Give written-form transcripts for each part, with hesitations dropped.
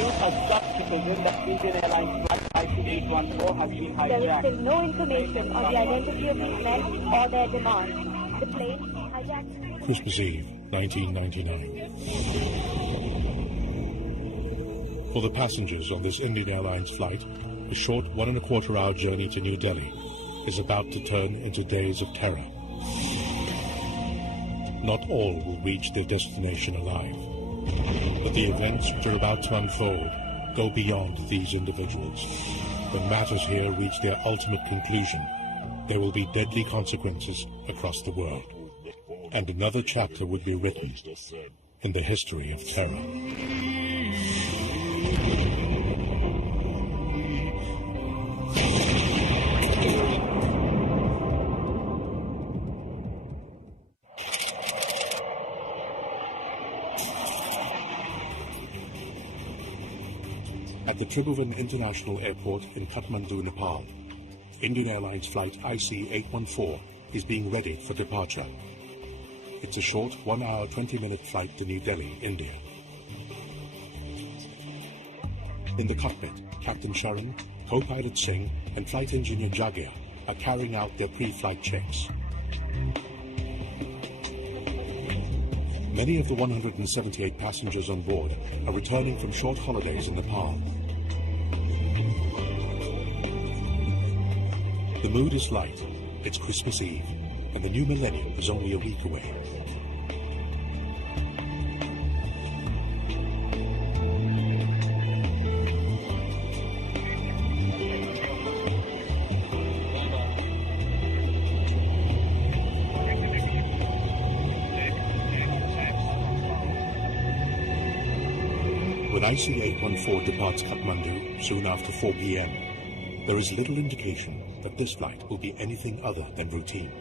News has just trickled in that Indian Airlines flight IC814 has been hijacked. There is still no information on the identity of these men or their demands. The plane hijacked. Christmas Eve, 1999. For the passengers on this Indian Airlines flight, a short 1¼ hour journey to New Delhi is about to turn into days of terror. Not all will reach their destination alive, but the events which are about to unfold go beyond these individuals. When matters here reach their ultimate conclusion, there will be deadly consequences across the world, and another chapter would be written in the history of terror. At the Tribhuvan International Airport in Kathmandu, Nepal, Indian Airlines flight IC814 is being readied for departure. It's a short 1 hour 20-minute flight to New Delhi, India. In the cockpit, Captain Sharan, co-pilot Singh and flight engineer Jagir are carrying out their pre-flight checks. Many of the 178 passengers on board are returning from short holidays in Nepal. The mood is light. It's Christmas Eve, and the new millennium is only a week away. When IC814 departs Kathmandu soon after 4 p.m., there is little indication that this flight will be anything other than routine.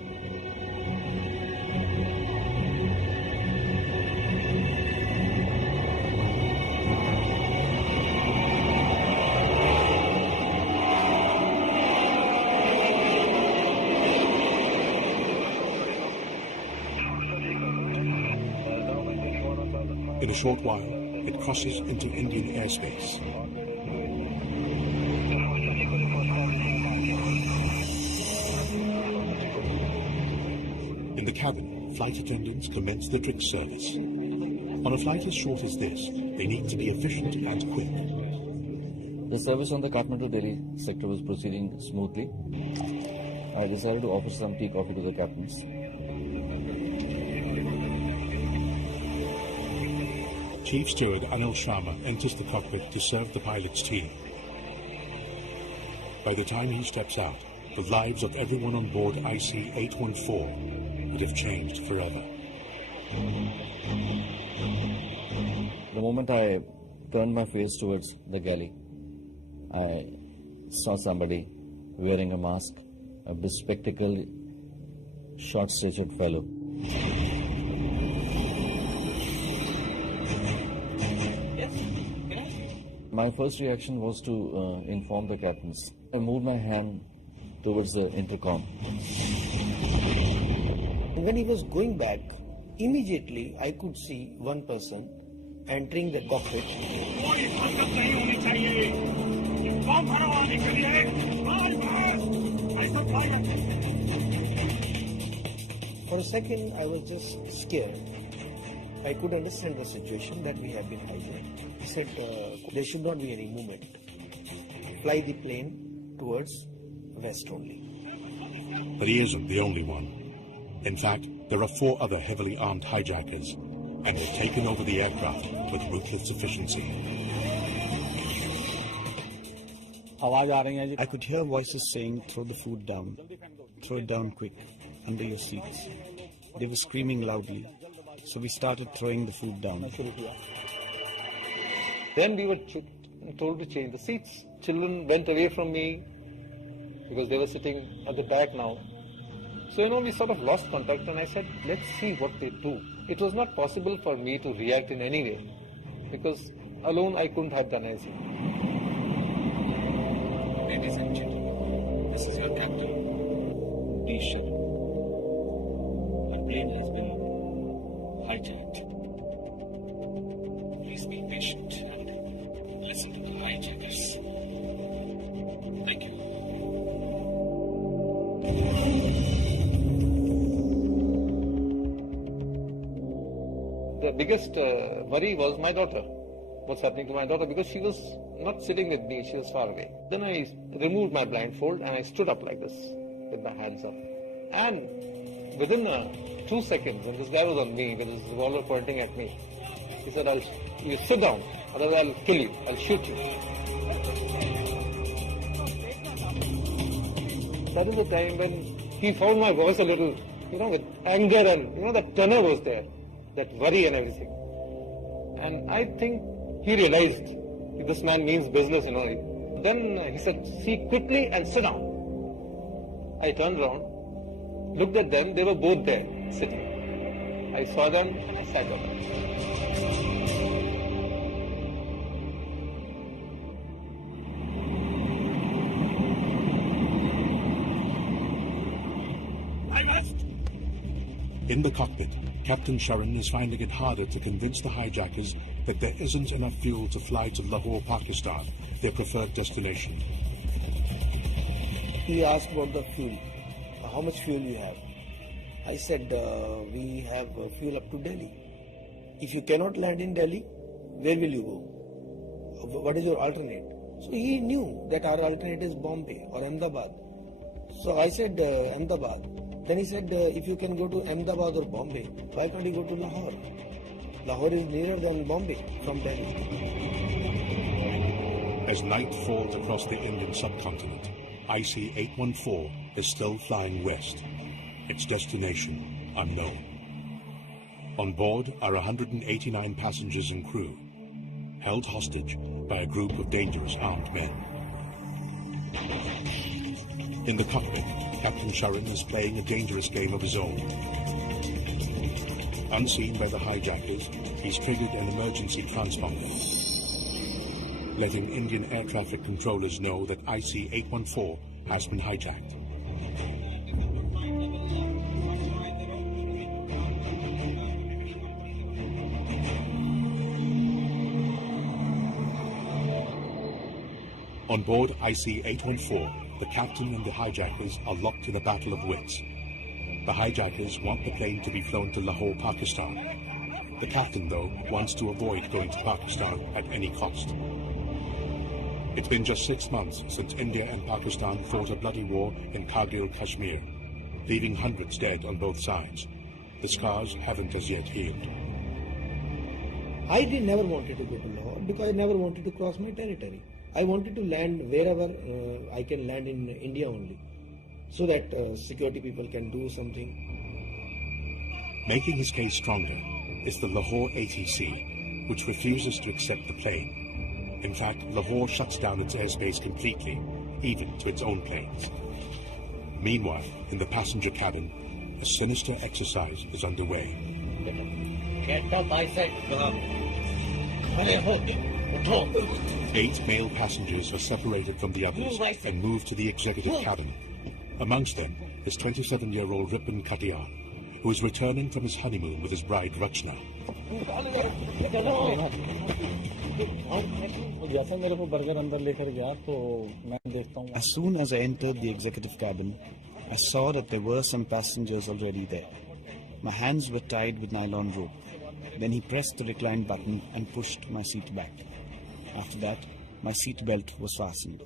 In a short while, it crosses into Indian airspace. In the cabin, flight attendants commence the trick service. On a flight as short as this, they need to be efficient and quick. The service on the Kathmandu-Delhi sector was proceeding smoothly. I decided to offer some tea coffee to the captains. Chief Steward Anil Sharma enters the cockpit to serve the pilot's tea. By the time he steps out, the lives of everyone on board IC814 would have changed forever. The moment I turned my face towards the galley, I saw somebody wearing a mask, a bespectacled, short-statured fellow. My first reaction was to inform the captains. I moved my hand towards the intercom. When he was going back, immediately I could see one person entering the cockpit. For a second, I was just scared. I could understand the situation that we have been hijacked. He said there should not be any movement. Fly the plane towards west only. But he isn't the only one. In fact, there are 4 other heavily armed hijackers, and they've taken over the aircraft with ruthless efficiency. I could hear voices saying, "Throw the food down. Throw it down quick, under your seats." They were screaming loudly. So we started throwing the food down. Then we were told to change the seats. Children went away from me because they were sitting at the back now. So, we sort of lost contact, and I said, let's see what they do. It was not possible for me to react in any way because alone I couldn't have done anything. Ladies and gentlemen, this is your captain. Please shut up. Our plane has been hijacked. Please be patient and listen. hijackers. Thank you. The biggest worry was my daughter. What's happening to my daughter? Because she was not sitting with me, she was far away. Then I removed my blindfold and I stood up like this with my hands up. And within 2 seconds, when this guy was on me with his revolver pointing at me, he said, you sit down, otherwise I'll kill you, I'll shoot you. That was the time when he found my voice a little, with anger and, the tenor was there, that worry and everything. And I think he realized this man means business, Then he said, see quickly and sit down. I turned around, looked at them, they were both there, sitting. I saw them and I sat down. In the cockpit, Captain Sharan is finding it harder to convince the hijackers that there isn't enough fuel to fly to Lahore, Pakistan, their preferred destination. He asked about the fuel. How much fuel you have? I said, we have fuel up to Delhi. If you cannot land in Delhi, where will you go? What is your alternate? So he knew that our alternate is Bombay or Ahmedabad. So I said, Ahmedabad. Then he said, if you can go to Ahmedabad or Bombay, why can't you go to Lahore? Lahore is nearer than Bombay from Delhi. As night falls across the Indian subcontinent, IC-814 is still flying west, its destination unknown. On board are 189 passengers and crew, held hostage by a group of dangerous armed men. In the cockpit, Captain Sharan is playing a dangerous game of his own. Unseen by the hijackers, he's triggered an emergency transponder, letting Indian air traffic controllers know that IC-814 has been hijacked. On board IC-814, the captain and the hijackers are locked in a battle of wits. The hijackers want the plane to be flown to Lahore, Pakistan. The captain, though, wants to avoid going to Pakistan at any cost. It's been just 6 months since India and Pakistan fought a bloody war in Kargil, Kashmir, leaving hundreds dead on both sides. The scars haven't as yet healed. I never wanted to go to Lahore because I never wanted to cross my territory. I wanted to land wherever I can land in India only, so that security people can do something. Making his case stronger is the Lahore ATC, which refuses to accept the plane. In fact, Lahore shuts down its airspace completely, even to its own planes. Meanwhile, in the passenger cabin, a sinister exercise is underway. Get up, I said. 8 male passengers are separated from the others and moved to the executive cabin. Amongst them is 27-year-old Ripon Katiyar, who is returning from his honeymoon with his bride Rachna. As soon as I entered the executive cabin, I saw that there were some passengers already there. My hands were tied with nylon rope. Then he pressed the recline button and pushed my seat back. After that, my seat belt was fastened.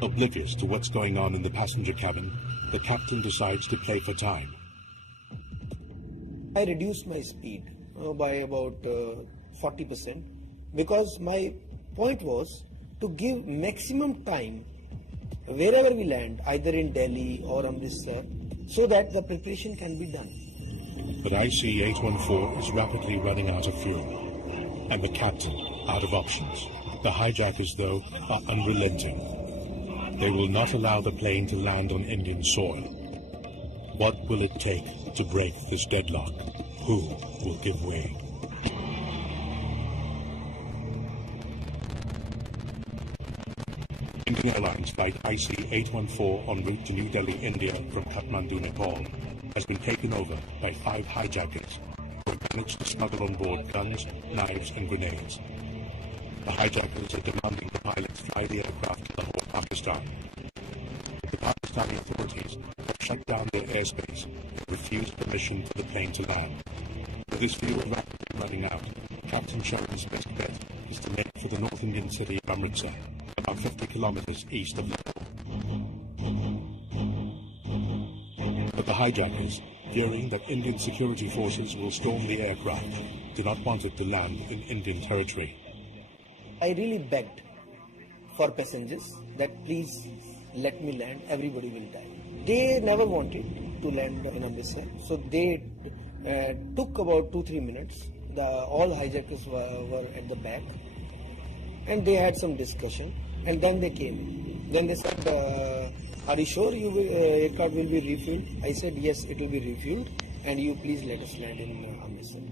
Oblivious to what's going on in the passenger cabin, the captain decides to play for time. I reduced my speed by about 40% because my point was to give maximum time wherever we land, either in Delhi or Amritsar, so that the preparation can be done. But IC-814 is rapidly running out of fuel, and the captain out of options. The hijackers, though, are unrelenting. They will not allow the plane to land on Indian soil. What will it take to break this deadlock? Who will give way? Indian Airlines flight IC-814 en route to New Delhi, India from Kathmandu, Nepal, has been taken over by 5 hijackers who have been managed to smuggle on board guns, knives and grenades. The hijackers are demanding the pilots fly the aircraft to Lahore, Pakistan. The Pakistani authorities have shut down their airspace and refused permission for the plane to land. With this fuel rapidly running out, Captain Sharon's best bet is to make for the North Indian city of Amritsar, about 50 kilometers east of Lahore. But the hijackers, fearing that Indian security forces will storm the aircraft, do not want it to land in Indian territory. I really begged for passengers that please let me land, everybody will die. They never wanted to land in Amritsar, so they took about 2-3 minutes. All hijackers were at the back and they had some discussion and then they came. Then they said, are you sure aircraft will be refueled? I said, yes, it will be refueled and you please let us land in Amritsar.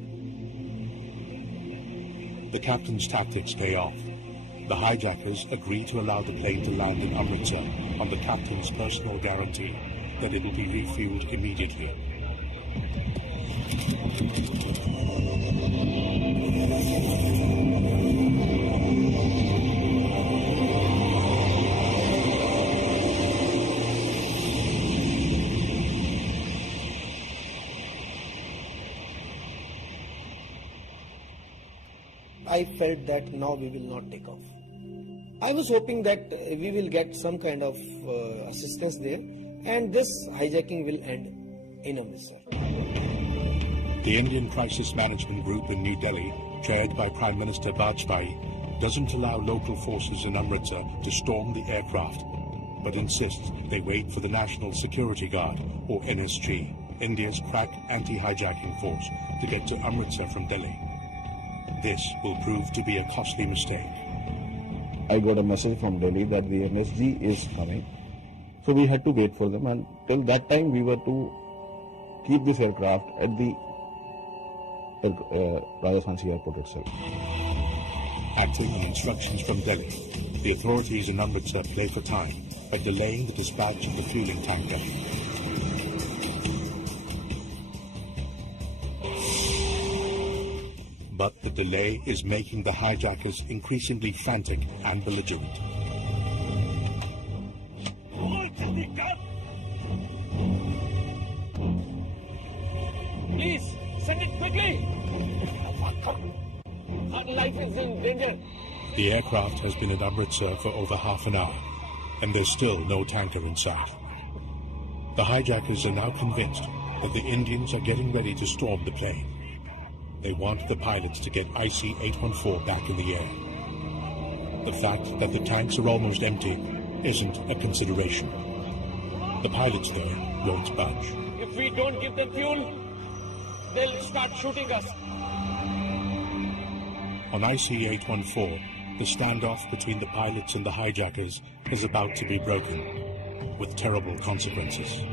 The captain's tactics pay off. The hijackers agree to allow the plane to land in Amritsar on the captain's personal guarantee that it will be refueled immediately. I felt that now we will not take off. I was hoping that we will get some kind of assistance there and this hijacking will end in Amritsar. The Indian Crisis Management Group in New Delhi, chaired by Prime Minister Vajpayee, doesn't allow local forces in Amritsar to storm the aircraft, but insists they wait for the National Security Guard, or NSG, India's crack anti-hijacking force, to get to Amritsar from Delhi. This will prove to be a costly mistake. I got a message from Delhi that the NSG is coming. So we had to wait for them, and till that time we were to keep this aircraft at the Rajasthan airport itself. Acting on instructions from Delhi, the authorities in Amritsar play for time by delaying the dispatch of the fueling tanker. But the delay is making the hijackers increasingly frantic and belligerent. Please, send it quickly! Our life is in danger. The aircraft has been in Amritsar for over half an hour, and there's still no tanker in sight. The hijackers are now convinced that the Indians are getting ready to storm the plane. They want the pilots to get IC-814 back in the air. The fact that the tanks are almost empty isn't a consideration. The pilots there won't budge. If we don't give them fuel, they'll start shooting us. On IC-814, the standoff between the pilots and the hijackers is about to be broken, with terrible consequences.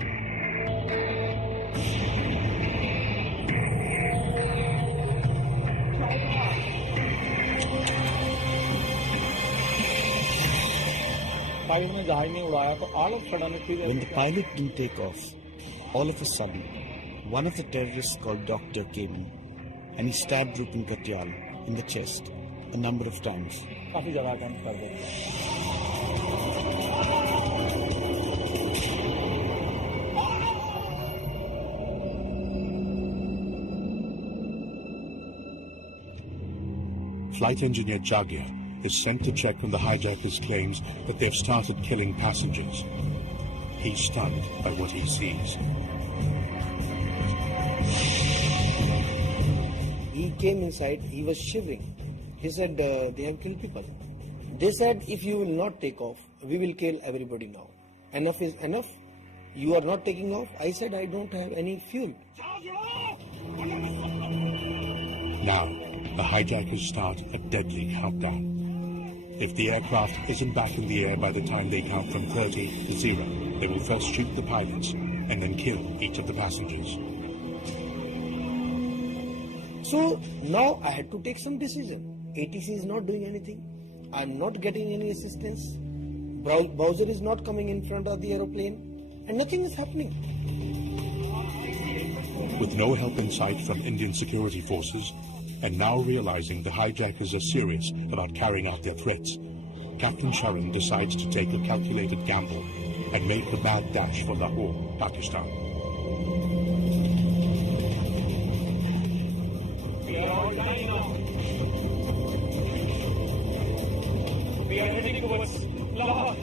When the pilot didn't take off, all of a sudden, one of the terrorists called Doctor came in, and he stabbed Rupin Katyal in the chest a number of times. Flight engineer Jagya is sent to check on the hijackers' claims that they've started killing passengers. He's stunned by what he sees. He came inside, he was shivering. He said, they have killed people. They said, if you will not take off, we will kill everybody now. Enough is enough. You are not taking off. I said, I don't have any fuel. Now, the hijackers start a deadly countdown. If the aircraft isn't back in the air by the time they count from 30 to 0, they will first shoot the pilots and then kill each of the passengers. So now I had to take some decision. ATC is not doing anything. I'm not getting any assistance. Bowser is not coming in front of the aeroplane and nothing is happening. With no help in sight from Indian security forces, and now realizing the hijackers are serious about carrying out their threats, Captain Sharon decides to take a calculated gamble and make a mad dash for Lahore, Pakistan. We are all lining up. We are heading towards Lahore.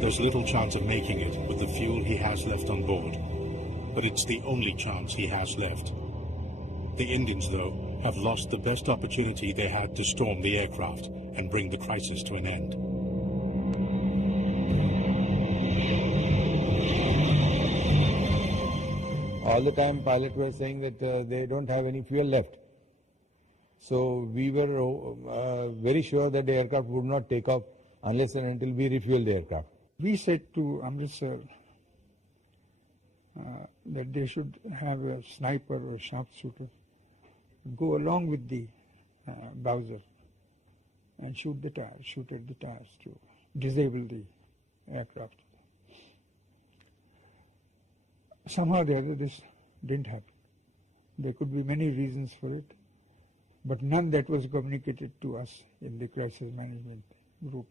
There's little chance of making it with the fuel he has left on board, but it's the only chance he has left. The Indians, though, have lost the best opportunity they had to storm the aircraft and bring the crisis to an end. All the time pilots were saying that they don't have any fuel left. So we were very sure that the aircraft would not take off unless and until we refuel the aircraft. We said to Amritsar that they should have a sniper or a sharpshooter go along with the Bowser and shoot at the tires to disable the aircraft. Somehow or the other this didn't happen. There could be many reasons for it, but none that was communicated to us in the crisis management group.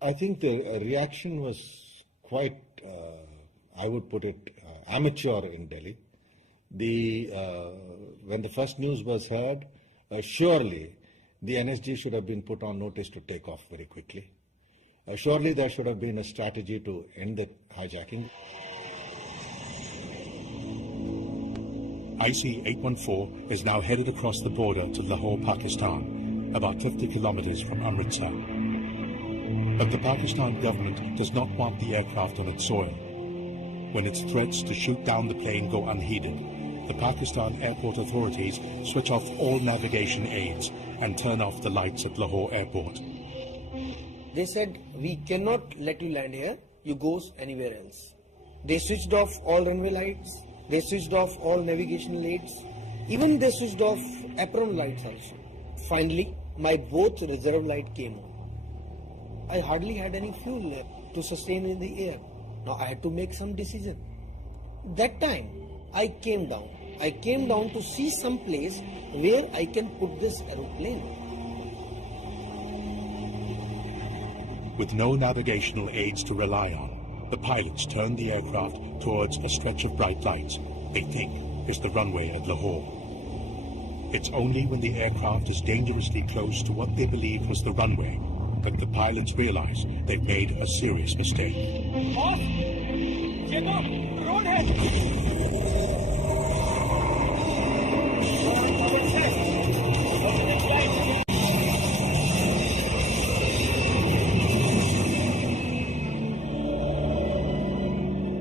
I think the reaction was quite, I would put it, amateur in Delhi. When the first news was heard, surely the NSG should have been put on notice to take off very quickly. Surely there should have been a strategy to end the hijacking. IC-814 is now headed across the border to Lahore, Pakistan, about 50 kilometers from Amritsar. But the Pakistan government does not want the aircraft on its soil. When its threats to shoot down the plane go unheeded, the Pakistan airport authorities switch off all navigation aids and turn off the lights at Lahore airport. They said, we cannot let you land here, you go anywhere else. They switched off all runway lights, they switched off all navigational aids, even they switched off apron lights also. Finally, my both reserve light came on. I hardly had any fuel left to sustain in the air. Now I had to make some decision. That time, I came down. I came down to see some place where I can put this aeroplane. With no navigational aids to rely on, the pilots turn the aircraft towards a stretch of bright lights they think is the runway at Lahore. It's only when the aircraft is dangerously close to what they believe was the runway that the pilots realize they've made a serious mistake. Boss! Jacob! Road head!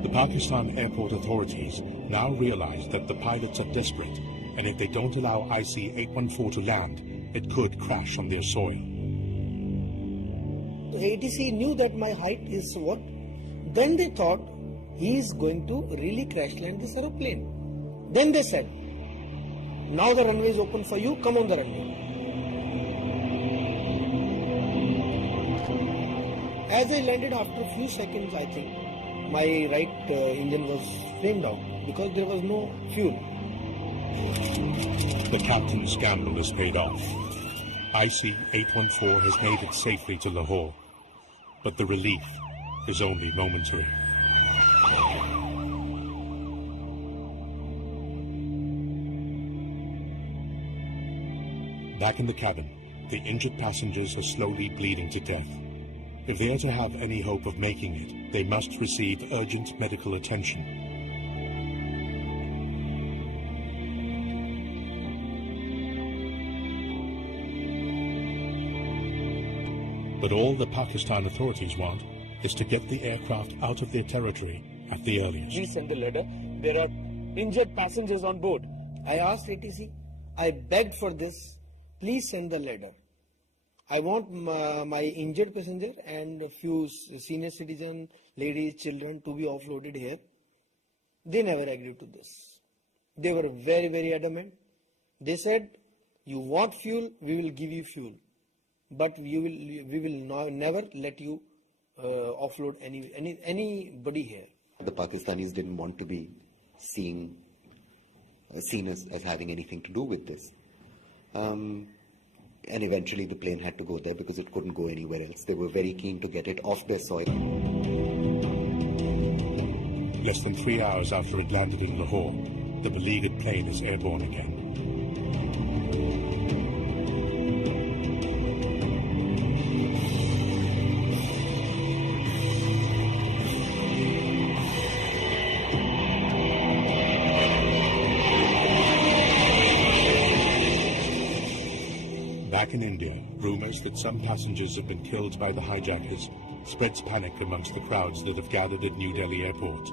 The Pakistan airport authorities now realize that the pilots are desperate, and if they don't allow IC-814 to land, it could crash on their soil. The ATC knew that my height is what? Then they thought he is going to really crash land this aeroplane. Then they said, now the runway is open for you, come on the runway. As I landed after a few seconds, I think, my right engine was flamed out because there was no fuel. The captain's gamble has paid off. IC-814 has made it safely to Lahore, but the relief is only momentary. Back in the cabin, the injured passengers are slowly bleeding to death. If they are to have any hope of making it, they must receive urgent medical attention. But all the Pakistan authorities want is to get the aircraft out of their territory at the earliest. Please send the ladder. There are injured passengers on board. I asked ATC, I begged for this, please send the ladder. I want my injured passenger and a few senior citizen, ladies, children to be offloaded here. They never agreed to this. They were very, very adamant. They said, you want fuel, we will give you fuel. But we will never let you offload anybody here. The Pakistanis didn't want to be seeing seen as having anything to do with this. And eventually the plane had to go there because it couldn't go anywhere else. They were very keen to get it off their soil. Less than 3 hours after it landed in Lahore, the beleaguered plane is airborne again. Back in India, rumours that some passengers have been killed by the hijackers spreads panic amongst the crowds that have gathered at New Delhi airport.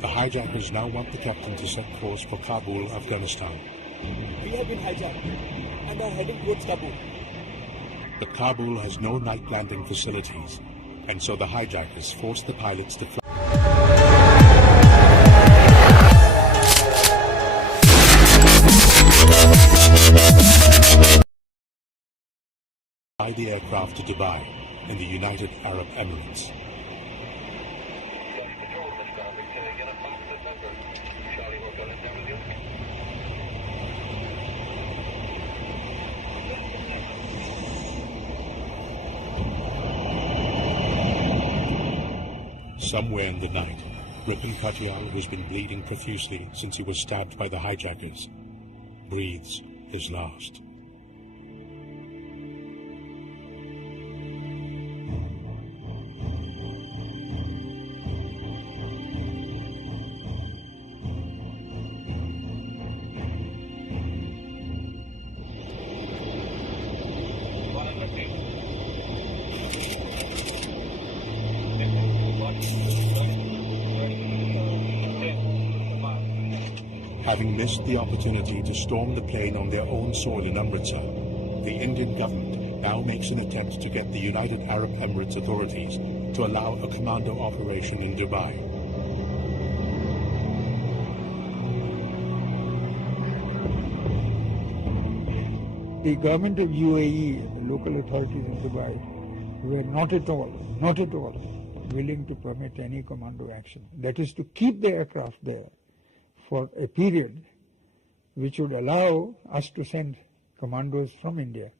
The hijackers now want the captain to set course for Kabul, Afghanistan. We have been hijacked and are heading towards Kabul. But Kabul has no night landing facilities, and so the hijackers force the pilots to fly the aircraft to Dubai in the United Arab Emirates. Somewhere in the night, Ripon Katyal, who's been bleeding profusely since he was stabbed by the hijackers, breathes his last. Having missed the opportunity to storm the plane on their own soil in Amritsar, the Indian government now makes an attempt to get the United Arab Emirates authorities to allow a commando operation in Dubai. The government of UAE and the local authorities in Dubai were not at all willing to permit any commando action. That is to keep the aircraft there for a period which would allow us to send commandos from India.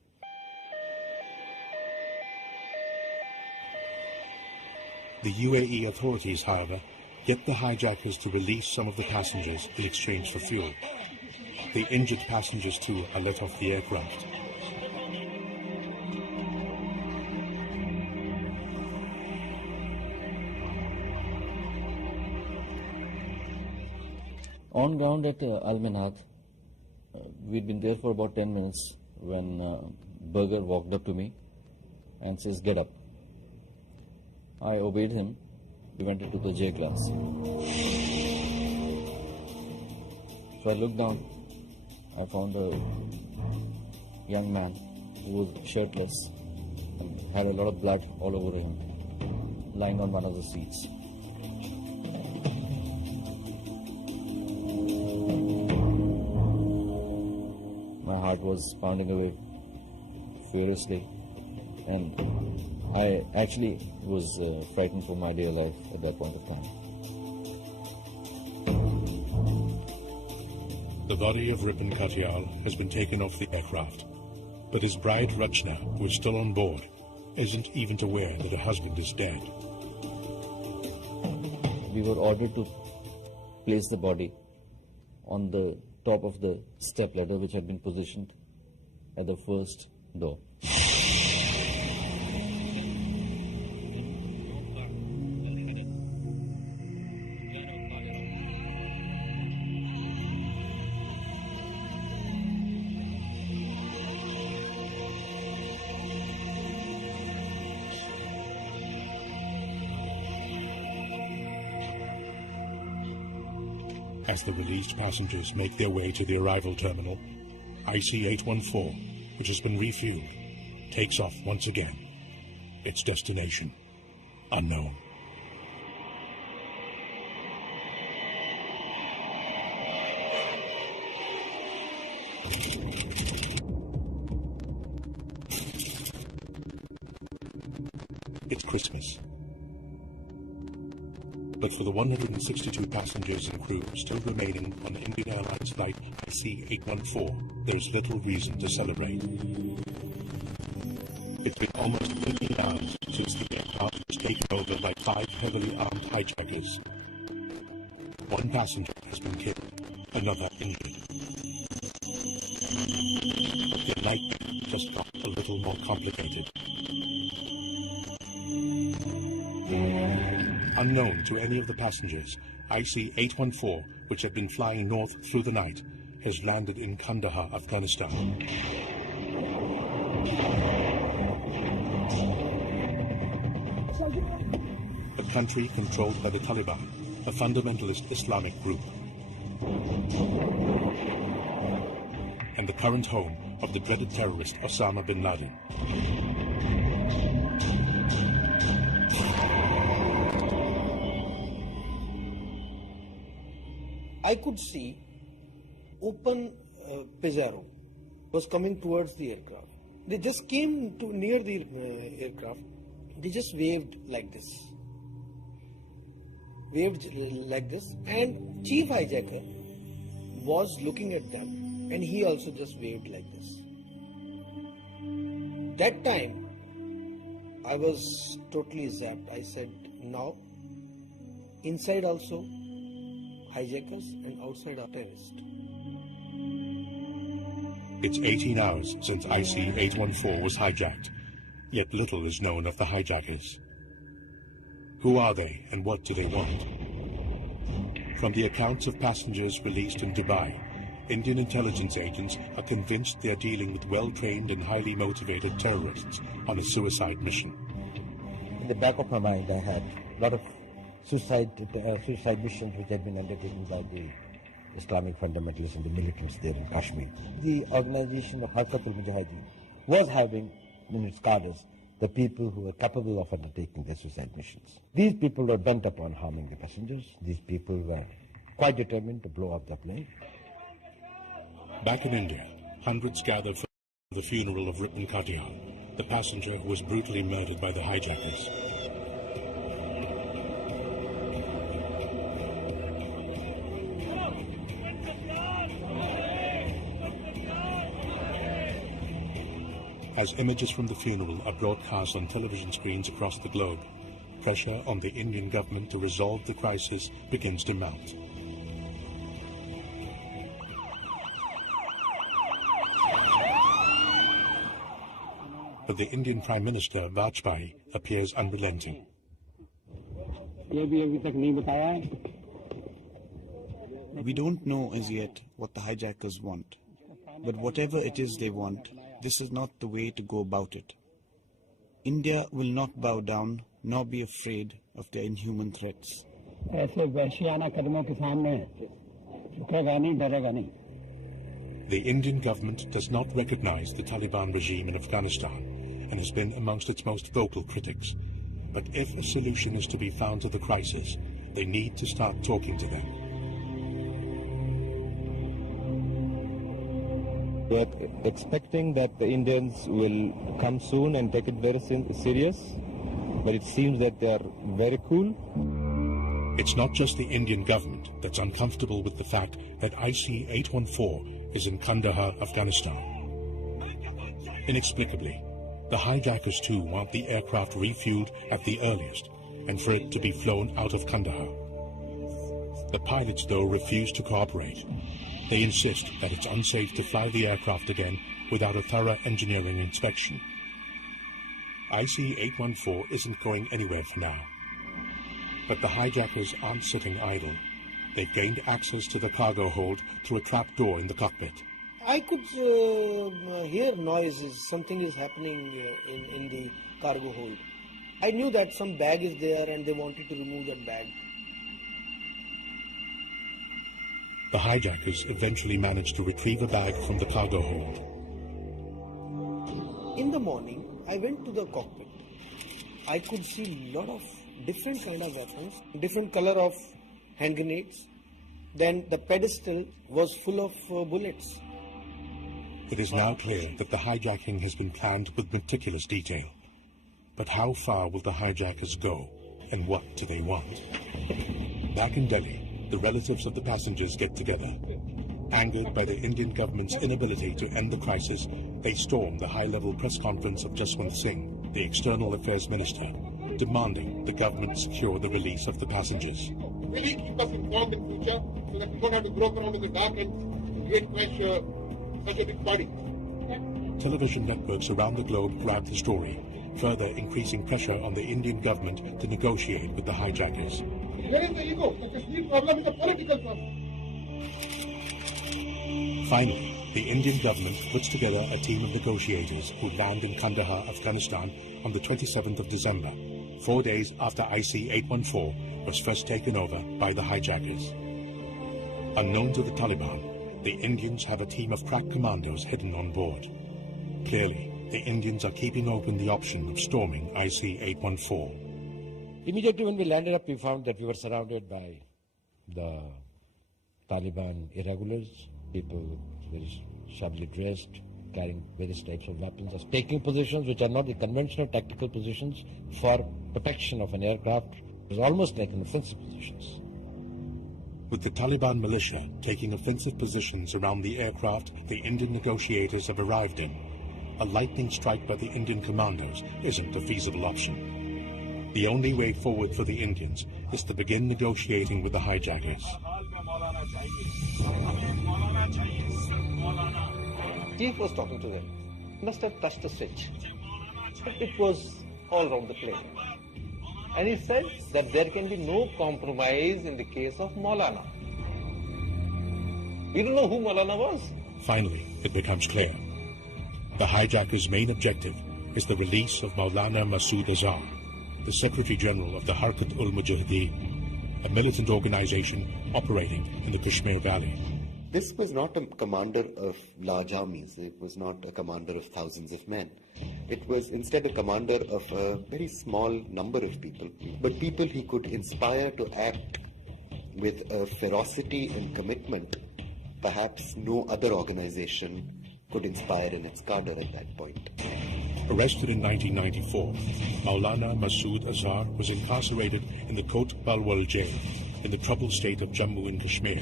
The UAE authorities, however, get the hijackers to release some of the passengers in exchange for fuel. The injured passengers, too, are let off the aircraft. On ground at Al-Minhad, we'd been there for about 10 minutes when Berger walked up to me and says, "Get up." I obeyed him. We went into the J class. So I looked down. I found a young man who was shirtless and had a lot of blood all over him, lying on one of the seats. My heart was pounding away furiously, and I actually was frightened for my dear life at that point of time. The body of Ripon Katyal has been taken off the aircraft, but his bride Rachna, who is still on board, isn't even aware that her husband is dead. We were ordered to place the body on the top of the step ladder which had been positioned at the first door. As the released passengers make their way to the arrival terminal, IC-814, which has been refueled, takes off once again. Its destination unknown. It's Christmas. But for the 162 passengers and crew still remaining on the Indian Airlines flight IC-814, there's little reason to celebrate. It's been almost 13 hours since the aircraft was taken over by 5 heavily armed hijackers. 1 passenger has been killed, another injured. Their night just got a little more complicated. Unknown to any of the passengers, IC-814, which had been flying north through the night, has landed in Kandahar, Afghanistan. A country controlled by the Taliban, a fundamentalist Islamic group, and the current home of the dreaded terrorist Osama bin Laden. I could see open Pajero was coming towards the aircraft. They just came to near the aircraft. They just waved like this. And chief hijacker was looking at them, and he also just waved like this. That time, I was totally zapped. I said, now, inside also hijackers and outside are terrorists. It's 18 hours since IC-814 was hijacked, yet little is known of the hijackers. Who are they and what do they want? From the accounts of passengers released in Dubai, Indian intelligence agents are convinced they are dealing with well-trained and highly motivated terrorists on a suicide mission. In the back of my mind, I had a lot of suicide missions which had been undertaken by the Islamic fundamentalists and the militants there in Kashmir. The organization of Harkat al-Mujahideen was having in its cadres the people who were capable of undertaking their suicide missions. These people were bent upon harming the passengers. These people were quite determined to blow up the plane. Back in India, hundreds gather for the funeral of Ripon Katyal, the passenger who was brutally murdered by the hijackers. As images from the funeral are broadcast on television screens across the globe, pressure on the Indian government to resolve the crisis begins to mount. But the Indian Prime Minister, Vajpayee, appears unrelenting. We don't know as yet what the hijackers want, but whatever it is they want, this is not the way to go about it. India will not bow down nor be afraid of their inhuman threats. The Indian government does not recognize the Taliban regime in Afghanistan and has been amongst its most vocal critics. But if a solution is to be found to the crisis, they need to start talking to them. We are expecting that the Indians will come soon and take it very serious, but it seems that they are very cool. It's not just the Indian government that's uncomfortable with the fact that IC-814 is in Kandahar, Afghanistan. Inexplicably, the hijackers too want the aircraft refueled at the earliest and for it to be flown out of Kandahar. The pilots, though, refuse to cooperate. They insist that it's unsafe to fly the aircraft again without a thorough engineering inspection. IC-814 isn't going anywhere for now. But the hijackers aren't sitting idle. They've gained access to the cargo hold through a trap door in the cockpit. I could hear noises, something is happening in the cargo hold. I knew that some bag is there and they wanted to remove that bag. The hijackers eventually managed to retrieve a bag from the cargo hold. In the morning, I went to the cockpit. I could see a lot of different kind of weapons, different color of hand grenades. Then the pedestal was full of bullets. It is now clear that the hijacking has been planned with meticulous detail. But how far will the hijackers go, and what do they want? Back in Delhi, the relatives of the passengers get together. Angered by the Indian government's inability to end the crisis, they storm the high-level press conference of Jaswant Singh, the External Affairs Minister, demanding the government secure the release of the passengers. Will he keep us informed in future so that we don't have to grope around in the dark and create pressure such a big body? Television networks around the globe grabbed the story, further increasing pressure on the Indian government to negotiate with the hijackers. Where is the ego? The Kashmir problem is a political problem. Finally, the Indian government puts together a team of negotiators who land in Kandahar, Afghanistan on the 27th of December, 4 days after IC-814 was first taken over by the hijackers. Unknown to the Taliban, the Indians have a team of crack commandos hidden on board. Clearly, the Indians are keeping open the option of storming IC-814. Immediately when we landed up, we found that we were surrounded by the Taliban irregulars, people very shabbily dressed, carrying various types of weapons, taking positions which are not the conventional tactical positions for protection of an aircraft. It was almost like an offensive positions. With the Taliban militia taking offensive positions around the aircraft the Indian negotiators have arrived in, a lightning strike by the Indian commandos isn't a feasible option. The only way forward for the Indians is to begin negotiating with the hijackers. Chief was talking to him. Must have touched a switch. It was all around the plane. And he said that there can be no compromise in the case of Maulana. We don't know who Maulana was. Finally, it becomes clear. The hijackers' main objective is the release of Maulana Masood Azhar, the Secretary General of the Harkat-ul-Mujahideen, a militant organization operating in the Kashmir Valley. This was not a commander of large armies. It was not a commander of thousands of men. It was instead a commander of a very small number of people, but people he could inspire to act with a ferocity and commitment perhaps no other organization could inspire in its cadre at that point. Arrested in 1994, Maulana Masood Azhar was incarcerated in the Kot Balwal jail in the troubled state of Jammu and Kashmir,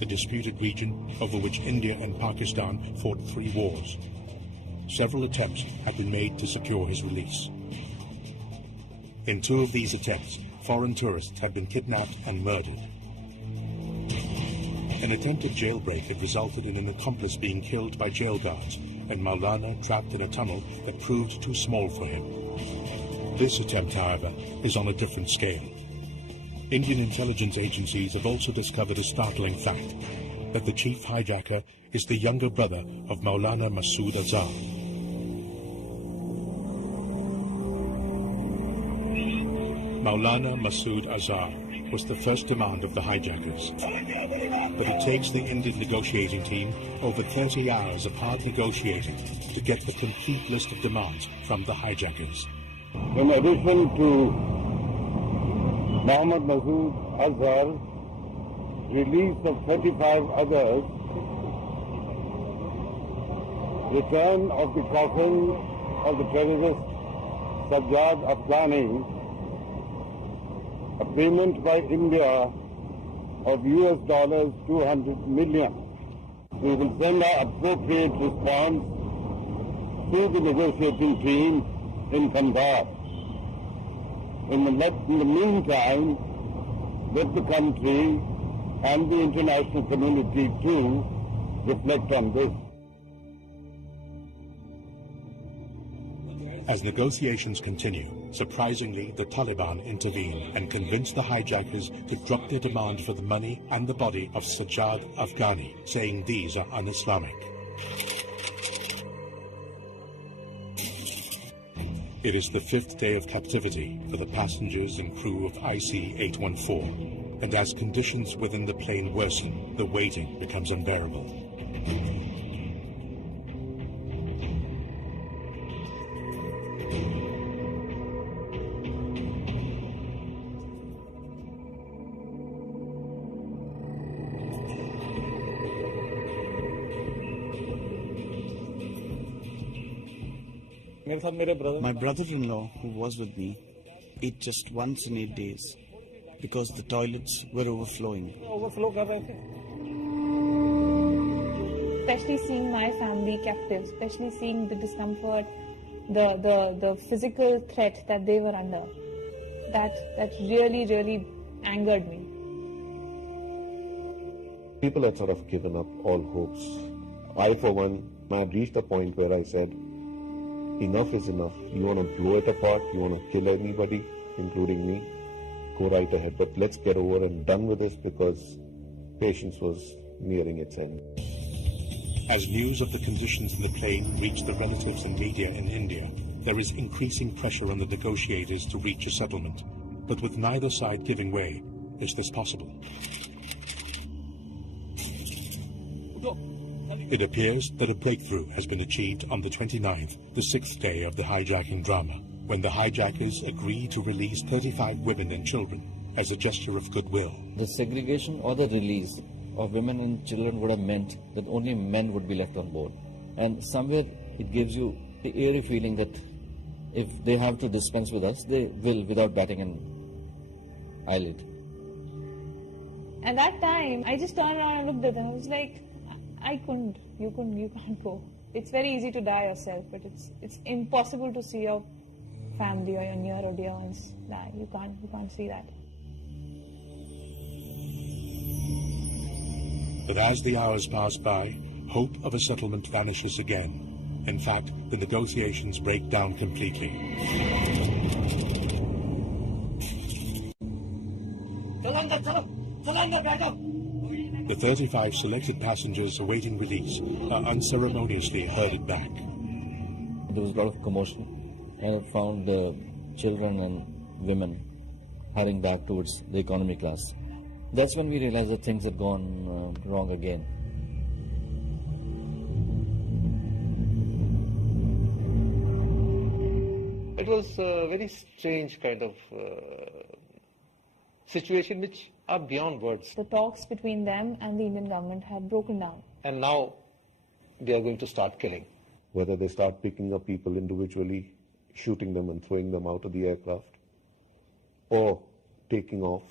the disputed region over which India and Pakistan fought 3 wars. Several attempts had been made to secure his release. In 2 of these attempts, foreign tourists had been kidnapped and murdered. An attempted jailbreak had resulted in an accomplice being killed by jail guards and Maulana trapped in a tunnel that proved too small for him. This attempt, however, is on a different scale. Indian intelligence agencies have also discovered a startling fact, that the chief hijacker is the younger brother of Maulana Masood Azhar. Maulana Masood Azhar was the first demand of the hijackers. But it takes the Indian negotiating team over 30 hours of hard negotiating to get the complete list of demands from the hijackers. In addition to Mohammed Masood Azhar, release of 35 others, return of the coffin of the terrorist Sajjad Afghani, a payment by India of $200 million. We will send our appropriate response to the negotiating team in Kandahar. In the meantime, let the country and the international community too reflect on this. As negotiations continue, surprisingly, the Taliban intervene and convince the hijackers to drop their demand for the money and the body of Sajjad Afghani, saying these are un-Islamic. It is the 5th day of captivity for the passengers and crew of IC-814, and as conditions within the plane worsen, the waiting becomes unbearable. My brother-in-law, who was with me, ate just once in 8 days because the toilets were overflowing. Especially seeing my family captive, especially seeing the discomfort, the physical threat that they were under, that really angered me. People had sort of given up all hopes. I, for one, I had reached a point where I said, enough is enough. You want to blow it apart, you want to kill anybody, including me, go right ahead. But let's get over and done with this because patience was nearing its end. As news of the conditions in the plane reached the relatives and media in India, there is increasing pressure on the negotiators to reach a settlement. But with neither side giving way, is this possible? It appears that a breakthrough has been achieved on the 29th, the 6th day of the hijacking drama, when the hijackers agree to release 35 women and children as a gesture of goodwill. The segregation or the release of women and children would have meant that only men would be left on board. And somewhere it gives you the eerie feeling that if they have to dispense with us, they will without batting an eyelid. At that time, I just turned around and looked at them. I was like, I couldn't, you can't go. It's very easy to die yourself, but it's impossible to see your family or your near or dear ones die. You can't see that. But as the hours pass by, hope of a settlement vanishes again. In fact, the negotiations break down completely. The 35 selected passengers awaiting release are unceremoniously herded back. There was a lot of commotion, and I found children and women hurrying back towards the economy class. That's when we realized that things had gone wrong again. It was a very strange kind of situation which are beyond words. The talks between them and the Indian government had broken down. And now they are going to start killing. Whether they start picking up people individually, shooting them and throwing them out of the aircraft, or taking off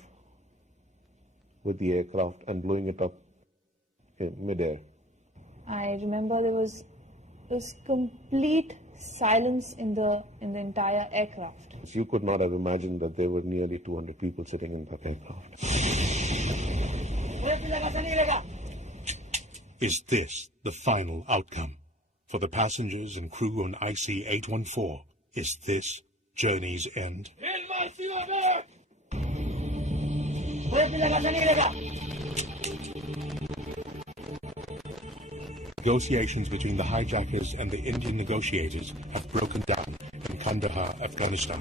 with the aircraft and blowing it up in midair. I remember there was complete silence in the entire aircraft. You could not have imagined that there were nearly 200 people sitting in that aircraft. Is this the final outcome? For the passengers and crew on IC-814, is this journey's end? Negotiations between the hijackers and the Indian negotiators have broken down in Kandahar, Afghanistan.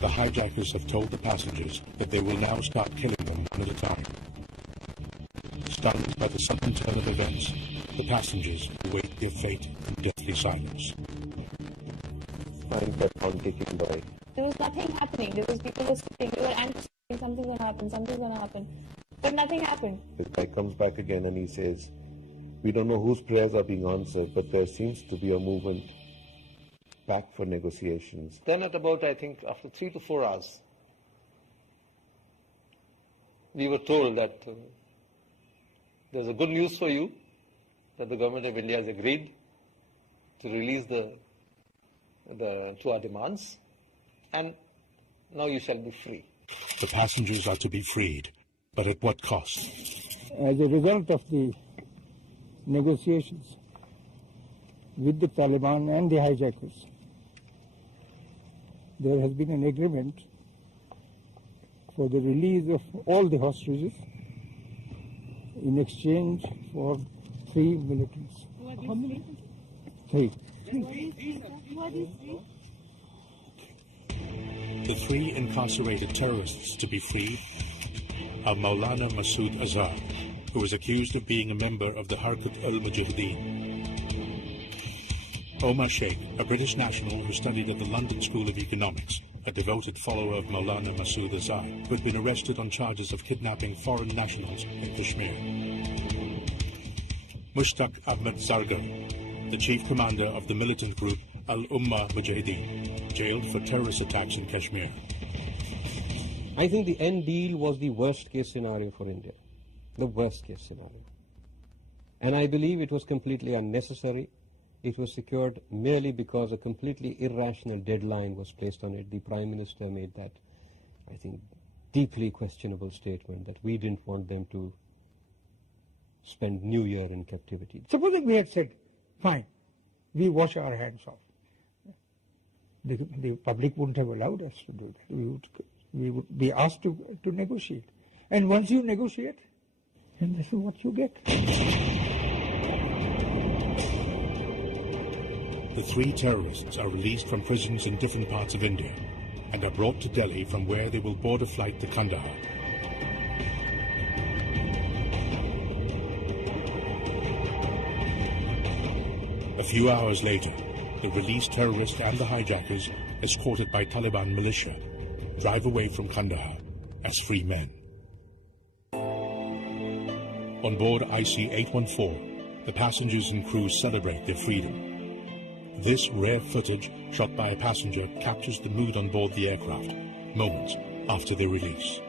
The hijackers have told the passengers that they will now start killing them one at a time. Stunned by the sudden turn of events, the passengers await their fate in deathly silence. Time kept on ticking by. There was nothing happening. There was people were sitting, they were anticipating something's going to happen. But nothing happened. The guy comes back again and he says, we don't know whose prayers are being answered, but there seems to be a movement back for negotiations. Then at about, I think, after 3 to 4 hours, we were told that there's a good news for you, that the government of India has agreed to release to our demands, and now you shall be free. The passengers are to be freed, but at what cost? As a result of the negotiations with the Taliban and the hijackers, there has been an agreement for the release of all the hostages in exchange for 3 militants. How many? 3. The 3 incarcerated terrorists to be freed are Maulana Masood Azhar, who is accused of being a member of the Harkat al-Mujahideen. Omar Sheikh, a British national who studied at the London School of Economics, a devoted follower of Maulana Masood Azhar, who had been arrested on charges of kidnapping foreign nationals in Kashmir. Mushtaq Ahmed Zargar, the chief commander of the militant group Al-Ummah Mujahideen, jailed for terrorist attacks in Kashmir. I think the end deal was the worst case scenario for India, the worst case scenario. And I believe it was completely unnecessary. It was secured merely because a completely irrational deadline was placed on it. The Prime Minister made that, I think, deeply questionable statement that we didn't want them to spend New Year in captivity. Supposing we had said, fine, we wash our hands off. The public wouldn't have allowed us to do that. We would be asked to negotiate. And once you negotiate, and this is what you get. The three terrorists are released from prisons in different parts of India and are brought to Delhi, from where they will board a flight to Kandahar. A few hours later, the released terrorist and the hijackers, escorted by Taliban militia, drive away from Kandahar as free men. On board IC-814, the passengers and crew celebrate their freedom. This rare footage, shot by a passenger, captures the mood on board the aircraft, moments after their release.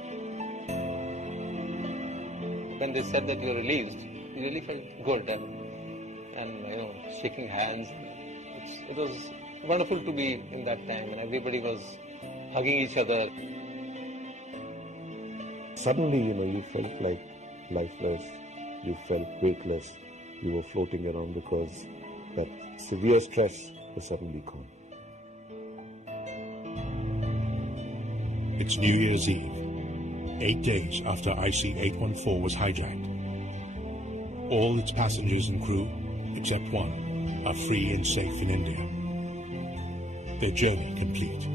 When they said that you were released, you really felt good and shaking hands. It was wonderful to be in that time, and everybody was hugging each other. Suddenly, you felt like lifeless, you felt weightless, you were floating around because that severe stress was suddenly gone. It's New Year's Eve, 8 days after IC-814 was hijacked. All its passengers and crew, except one, are free and safe in India. Their journey complete.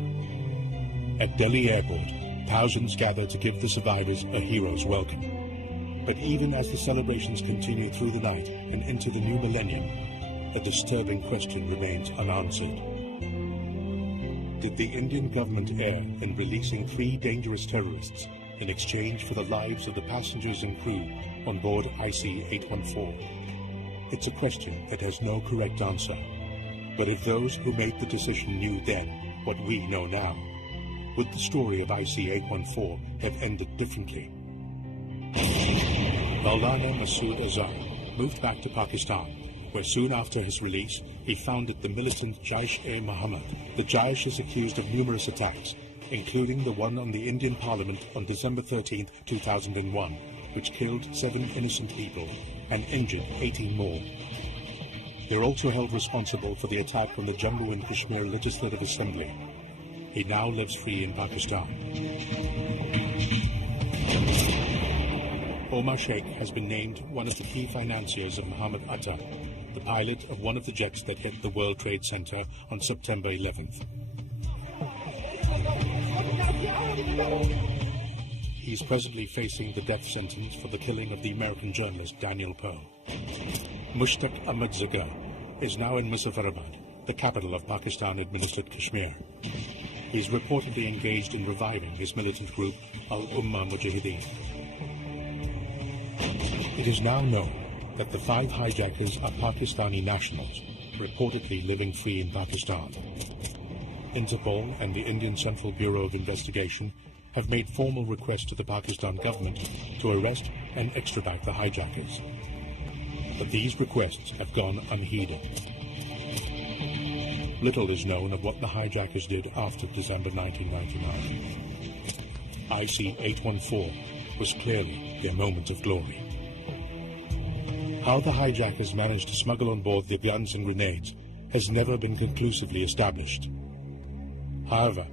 At Delhi airport, thousands gather to give the survivors a hero's welcome. But even as the celebrations continue through the night and into the new millennium, a disturbing question remains unanswered. Did the Indian government err in releasing three dangerous terrorists in exchange for the lives of the passengers and crew on board IC-814? It's a question that has no correct answer. But if those who made the decision knew then what we know now, would the story of IC-814 have ended differently? Maulana Masood Azhar moved back to Pakistan, where soon after his release, he founded the militant Jaish-e-Mohammed. The Jaish is accused of numerous attacks, including the one on the Indian Parliament on December 13, 2001, which killed 7 innocent people and injured 18 more. They're also held responsible for the attack on the Jammu and Kashmir Legislative Assembly. He now lives free in Pakistan. Omar Sheikh has been named one of the key financiers of Mohammed Atta, the pilot of one of the jets that hit the World Trade Center on September 11th. He's presently facing the death sentence for the killing of the American journalist Daniel Pearl. Mushtaq Ahmed Zargar is now in Muzaffarabad, the capital of Pakistan-administered Kashmir. He's reportedly engaged in reviving his militant group Al-Ummah Mujahideen. It is now known that the 5 hijackers are Pakistani nationals, reportedly living free in Pakistan. Interpol and the Indian Central Bureau of Investigation have made formal requests to the Pakistan government to arrest and extradite the hijackers. But these requests have gone unheeded. Little is known of what the hijackers did after December 1999. IC-814 was clearly their moment of glory. How the hijackers managed to smuggle on board their guns and grenades has never been conclusively established. However,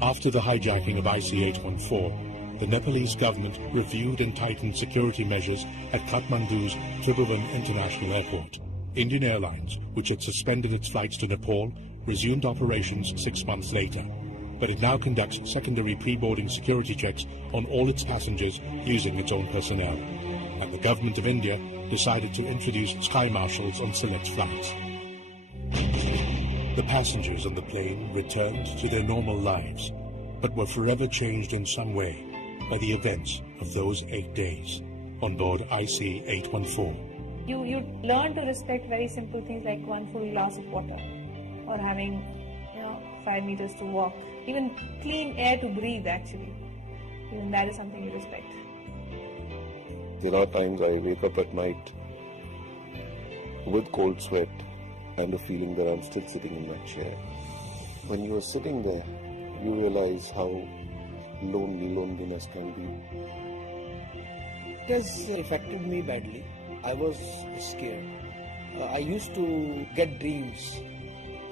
after the hijacking of IC-814, the Nepalese government reviewed and tightened security measures at Kathmandu's Tribhuvan International Airport. Indian Airlines, which had suspended its flights to Nepal, resumed operations 6 months later, but it now conducts secondary pre-boarding security checks on all its passengers using its own personnel. And the government of India decided to introduce sky marshals on select flights. The passengers on the plane returned to their normal lives, but were forever changed in some way by the events of those 8 days on board IC-814. You learn to respect very simple things like one full glass of water, or having 5 meters to walk, even clean air to breathe. Actually, even that is something you respect. There are times I wake up at night with cold sweat and the feeling that I'm still sitting in my chair. When you are sitting there, you realize how lonely loneliness can be. It has affected me badly. I was scared. I used to get dreams.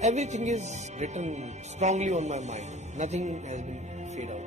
Everything is written strongly on my mind. Nothing has been fade out.